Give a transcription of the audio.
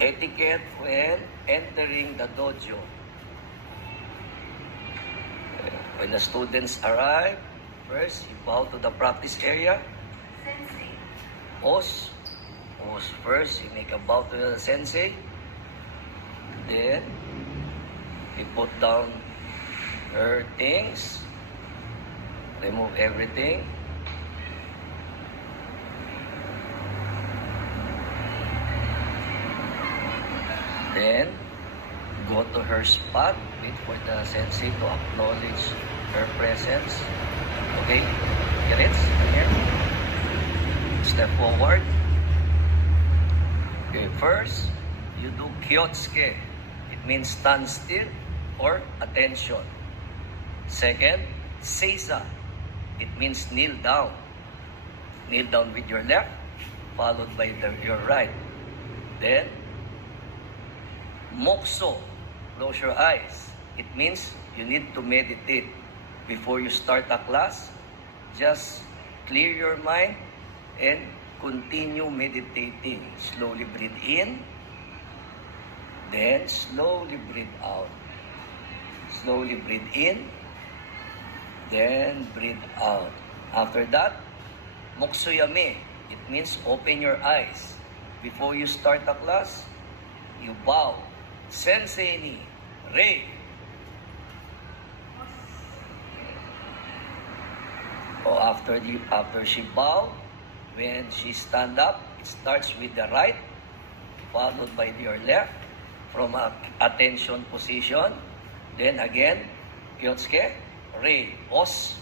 Etiquette when entering the dojo. When the students arrive, first you bow to the practice area. Sensei. Pose. Pose first, you make a bow to the sensei. Then, you put down her things. Remove everything. Then, go to her spot. Wait for the sensei to acknowledge her presence. Okay? Get it? Here. Step forward. Okay, first, you do kyotsuke. It means stand still or attention. Second, seiza. It means kneel down. Kneel down with your left, followed by your right. Then, mokso. Close your eyes. It means you need to meditate. Before you start a class, just clear your mind and continue meditating. Slowly breathe in, then slowly breathe out. Slowly breathe in, then breathe out. After that, moksoyame. It means open your eyes. Before you start a class, you bow. Sensei ni Rei. After she bow, when she stand up, it starts with the right, followed by your left, from attention position. Then again, kyotsuke, Rei, os,